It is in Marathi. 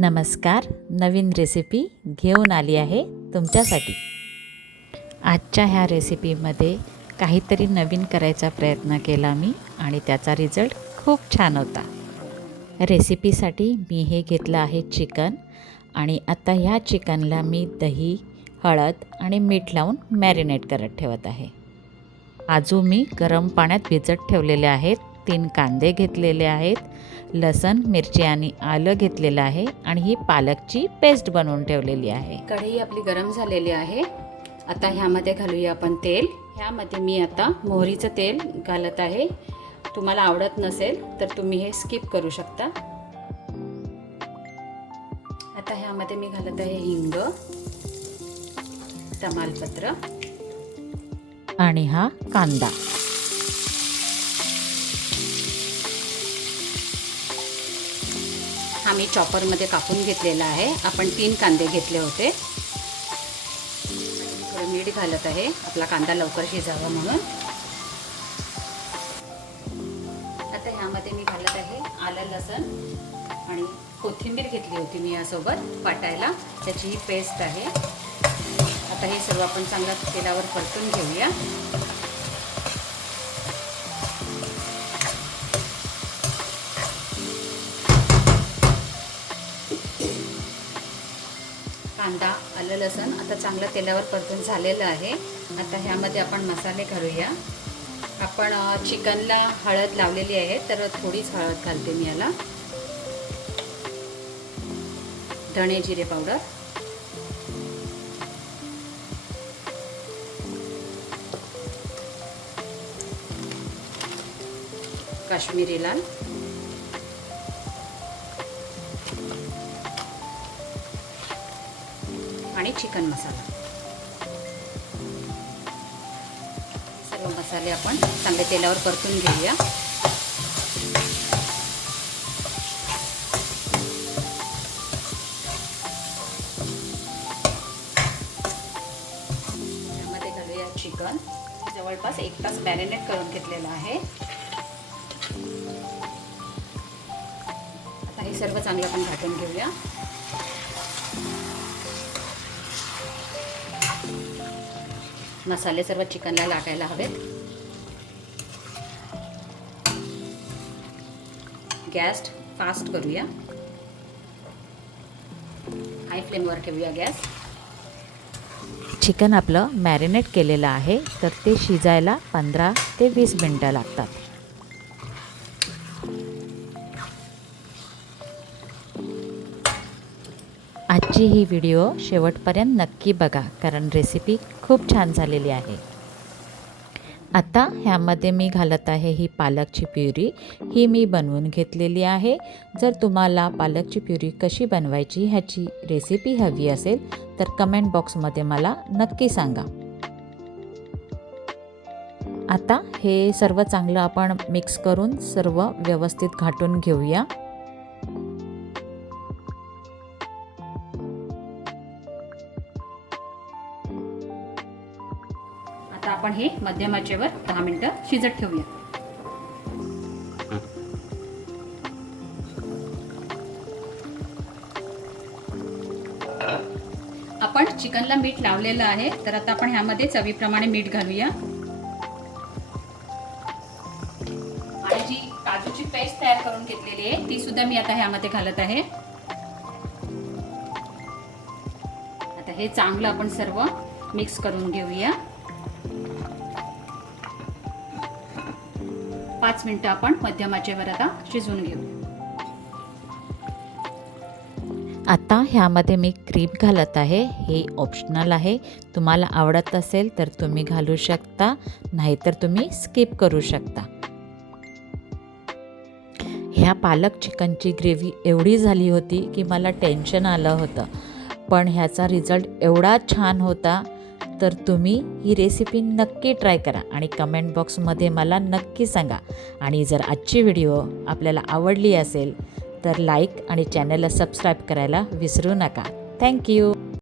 नमस्कार. नवीन रेसिपी घेऊन आली आहे तुमच्यासाठी. आजच्या ह्या रेसिपीमध्ये काहीतरी नवीन करायचा प्रयत्न केला मी आणि त्याचा रिझल्ट खूप छान होता. रेसिपीसाठी मी हे घेतलं आहे चिकन आणि आता ह्या चिकनला मी दही, हळद आणि मीठ लावून मॅरिनेट करत ठेवत आहे. काजू मी गरम पाण्यात भिजत ठेवलेले आहेत. 3 कांदे घेतलेले आहेत, लसण, मिरची आणि आलं घेतलेलं आहे आणि ही पालकची पेस्ट बनवून ठेवलेली आहे. कढई आपली गरम झालेली आहे. आता ह्यामध्ये घालूया आपण तेल. ह्यामध्ये मी आता मोहरीचं तेल घालत आहे. तुम्हाला आवडत नसेल तर तुम्ही हे स्किप करू शकता. आता ह्यामध्ये मी घालत आहे हिंग, तमालपत्र आणि हा कांदा. हा मी चॉपरमध्ये कापून घेतलेला आहे. आपण 3 कांदे घेतले होते. थोडं मीठ घालत आहे आपला कांदा लवकर शिजावा म्हणून. आता ह्यामध्ये मी घालत आहे आलं, लसण आणि कोथिंबीर घेतली होती मी यासोबत वाटायला. त्याची ही पेस्ट आहे. आता हे सर्व आपण चांगलं तेलावर परतून घेऊया. कांदा, आलं, लसण आता चांगलं तेलावर परतून झालेलं आहे. आता ह्यामध्ये आपण मसाले घालूया. आपण चिकनला हळद लावलेली आहे तर थोडीच हळद घालते मी याला. धणे जिरे पावडर, काश्मीरी लाल, आणि चिकन मसाला. सर्व मसाले आपण चांगले तेलावर परतून घेऊया. त्यामध्ये घालूया चिकन. जवळपास 1 तास मॅरिनेट करून घेतलेलं आहे. आता हे सर्व चांगलं आपण घाटून घेऊया. मसाले सर्व चिकनला लागायला हवेत. गॅस फास्ट करूया. हाय फ्लेमवर ठेवूया गॅस. चिकन आपलं मॅरिनेट केलेलं आहे तर ते शिजायला 15 ते 20 मिनटं लागतात. आजची ही व्हिडिओ शेवटपर्यंत नक्की बघा कारण रेसिपी खूप छान झालेली आहे. आता ह्यामध्ये मी घालत आहे ही पालकची प्युरी. ही मी बनवून घेतलेली आहे. जर तुम्हाला पालकची प्युरी कशी बनवायची ह्याची रेसिपी हवी असेल तर कमेंट बॉक्समध्ये मला नक्की सांगा. आता हे सर्व चांगलं आपण मिक्स करून सर्व व्यवस्थित घाटून घेऊया. आता आपण हे मध्यम आचेवर 10 मिनिटं शिजत ठेवूया. आपण चिकनला मीठ लावलेलं आहे तर आता आपण ह्यामध्ये चवीप्रमाणे मीठ घालूया. आणि जी काजूची पेस्ट तयार करून घेतलेली आहे ती सुद्धा मी आता ह्यामध्ये घालत आहे. आता हे चांगलं आपण सर्व मिक्स करून घेऊया. 5 मिनिटं आपण मध्यम आचेवर आता शिजवून घेऊ. आता ह्यामध्ये मी क्रीम घालत आहे. हे ऑप्शनल आहे. तुम्हाला आवडत असेल तर तुम्ही घालू शकता, नाहीतर तुम्ही स्किप करू शकता. ह्या पालक चिकनची ग्रेव्ही एवढी झाली होती की मला टेन्शन आलं होतं, पण ह्याचा रिझल्ट एवढा छान होता. तर तुम्ही ही रेसिपी नक्की ट्राय करा आणि कमेंट बॉक्समध्ये मला नक्की सांगा. आणि जर आजची व्हिडिओ आपल्याला आवडली असेल तर लाईक आणि चॅनलला सबस्क्राईब करायला विसरू नका. थँक्यू.